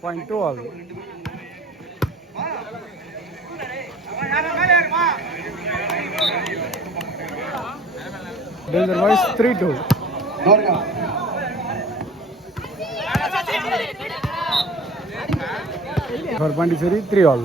Point 2 all. Danger wise 3-2. For Pondicherry 3 all.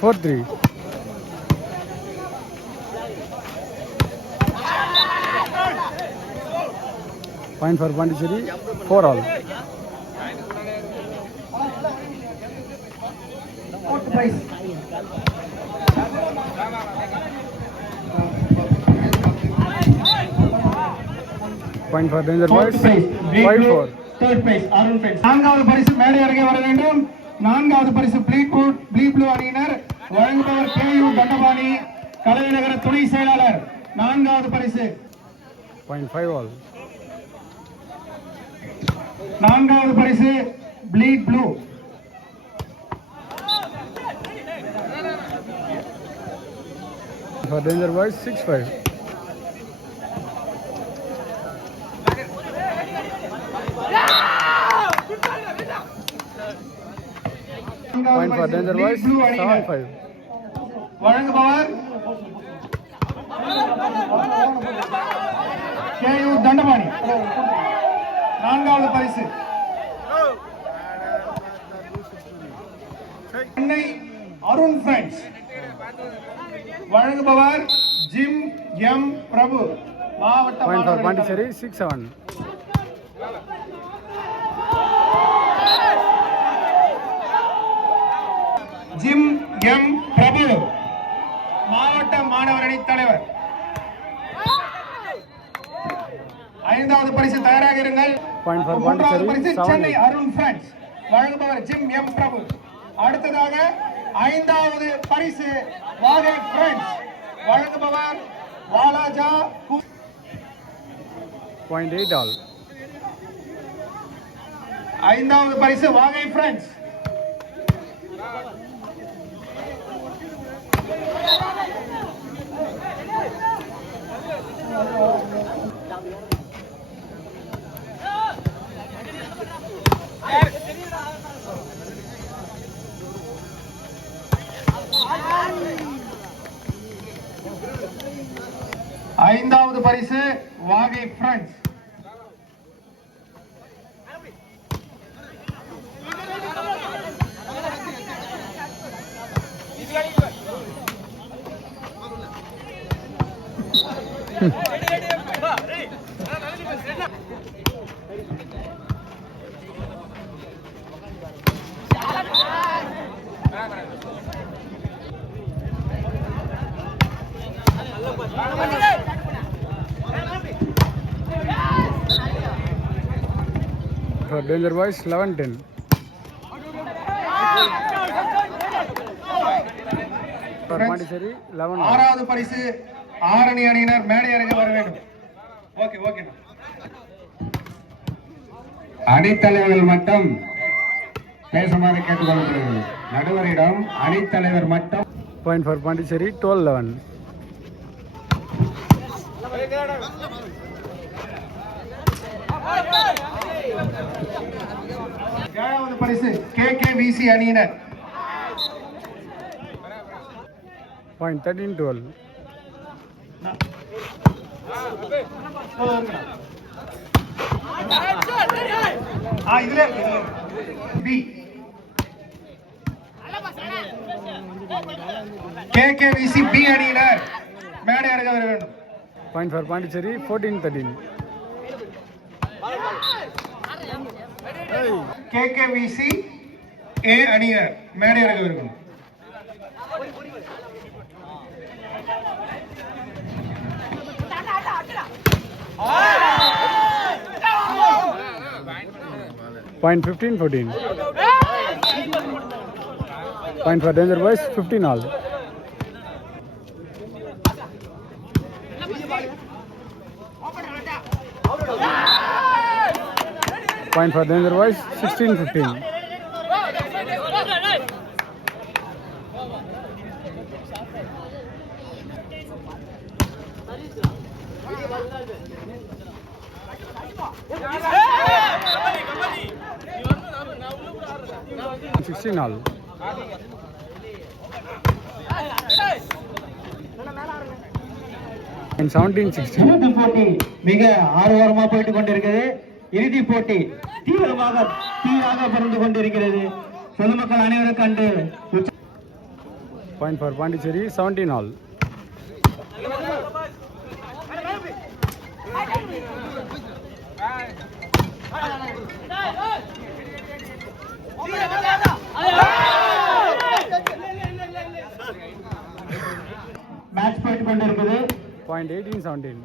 Four three. Point for Pondicherry 4 all. Point for Danger Boys 5-4. Third place Arun Friends. நான்காவது பரிசு மேடை அருகே வர வேண்டும். நான்காவது பரிசு ப்ளீ ப்ளூ அணியினர் வழங்குபவர் KU தண்டபாணி கலைநகர துணை செயலாளர். நான்காவது பரிசு. Point 5 all. நான்காவது பரிசு bleed blue. For Danger Boys 6-5. Point for Danger Boys 7-5. வழங்குபவர் KU தண்டபாணி. நான்காவது பரிசு சென்னை அருண் ஃப்ரெண்ட்ஸ். வழங்குபவர் ஜிம் எம் பிரபு. மாவட்ட Point for Pondicherry 6-7. Jim M Prabhu மாவட்ட மாணவர் அணி தலைவர். ஐந்தாவது பரிசு தயாராக இருங்கள். மூன்றாவது பரிசு சென்னை அருண் ஃப்ரெண்ட்ஸ். வழங்குபவர் ஜிம் எம் பிரபு. அடுத்ததாக ஐந்தாவது பரிசு வாகை ஃப்ரெண்ட்ஸ். வழங்குபவர் வாலாஜா. Point 8 all. ஐந்தாவது பரிசு வாகை ஃப்ரெண்ட்ஸ். ஐந்தாவது பரிசு வாகை friends. For Danger Boys 11-10. For Pondicherry 11. ஆறாவது பரிசு ஆரணி அணியினர் மேடை அருகே வர வேண்டும். Okay okay. அணித்தலைவர்கள் மட்டும் பேசுமாறு கேட்டுக்கொள்ளப்படுகிறது. நடுவரிடம் அணித்தலைவர் மட்டும். Point for Pondicherry 12-11. ஏழாவது பரிசு KKVC அணியினர். Point 13-12. இதுல B KKVC B அணியினர் மேடை அருகே வர வேண்டும். Point for Pondicherry, 14-13. KKVC A அணியினர் மேடை இறங்க வேண்டும். Point 15-14. Point for Danger Boys, 15 all. Point for Danger Boys, 16-15. all. And 17-16. இறுதி போட்டி மிக ஆர்வமா போயிட்டு கொண்டிருக்கிறது. இறுதி போட்டி தீவிரமாக பறந்து கொண்டிருக்கிறது. பொதுமக்கள் அனைவரும் கண்டு. Point for Pondicherry, 17 all. Match போயிட்டு கொண்டிருக்குது. Point 18-17.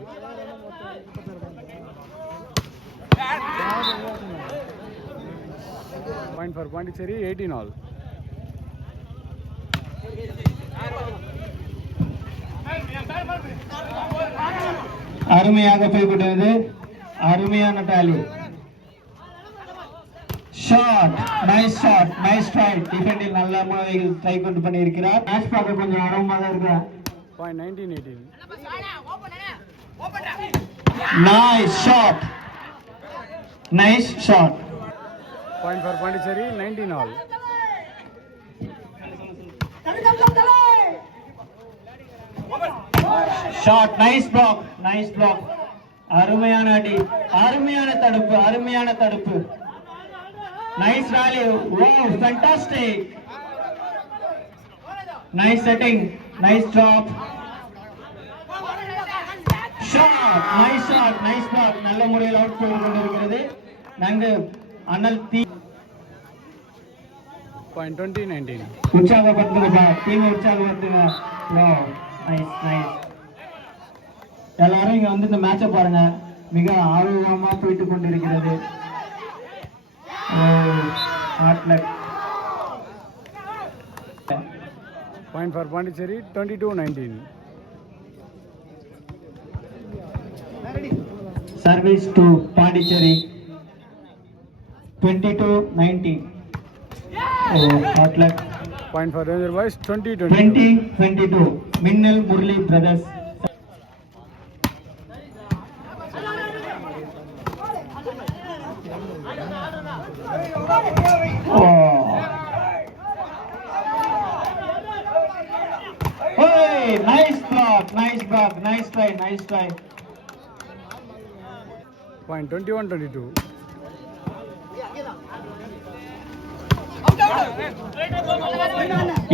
Point for Pondicherry, 18 all. அருமையாக போய் கொண்டது. அருமையான rally. Shot, nice shot, nice try. டிஃபெண்டில் நல்ல முறையில் ட்ரை கொண்டு பண்ணியிருக்கிறார். மேட்ச் பார்க்க கொஞ்சம் ஆர்வமாக தான் இருக்கு. Point 19-18. Nice shot, nice shot. Point for Pondicherry, 19 all. Shot, nice block, nice block. அருமையான அடி, அருமையான தடுப்பு, அருமையான தடுப்பு. Nice rally, wow, fantastic. Nice setting, nice drop. Shot, nice shot, nice block. நல்ல முறையில் அவுட் போய் கொண்டிருக்கிறது. நன்கு அனல் தீ. Point 20-19. உற்சாகப்படுத்துங்க, டீம் உற்சாகப்படுத்துங்க. Nice nice. எல்லாரும் இங்க வந்து இந்த மேட்சை பாருங்க. மிக ஆர்வமா போயிட்டு கொண்டிருக்கிறது. Point for Pondicherry, 22-19. Service to Pondicherry, 22-19. Hot luck. Point for Danger Boys, 20-22. 20-22. Minnal Murli Brothers. Hey, nice block, nice block, nice try, nice try. Point 21-22.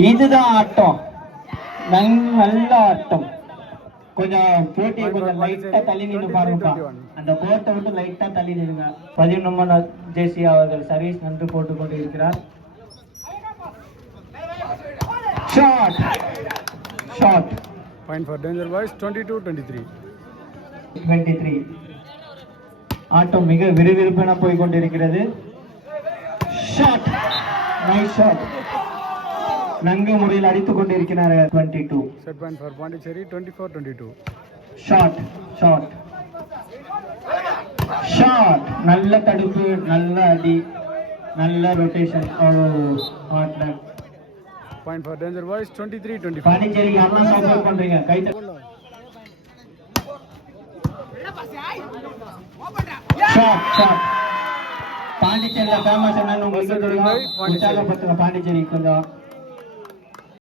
இதுதான் ஆட்டம், நல்ல ஆட்டம். கொஞ்சம் போட்டியை கொஞ்சம் லைட்டா தள்ளி நின்று பாருங்க. அந்த கோட்டை விட்டு லைட்டா தள்ளி நிறுங்க. 11 நம்பர் ஜெசி அவர்கள் சர்வீஸ் நன்று போட்டுக் கொண்டு இருக்கிறார். Shot, shot. Point for Danger Boys, 22-23. 23. ஆட்டம் மிக விறுவிறுப்பான போய் கொண்டிருக்கிறது. Shot, nice shot. நன்கு முறையில் அடித்துக் கொண்டிருக்கிறார். 22. Set point for Pondicherry, 24-22. Shot, shot, shot. நல்ல தடுப்பு, நல்ல அடி, நல்ல rotation. Hard luck. Point for Danger Boys, 23-24. Pondicherry அண்ணா சப்போர்ட் பண்றீங்க. கை ஷாட், ஷாட். பாண்டிச்சேரியில ஃபேமஸ் என்னன்னு உங்களுக்கு தெரியும். உற்சாகப்படுத்துங்க பாண்டிச்சேரி கொஞ்சம்.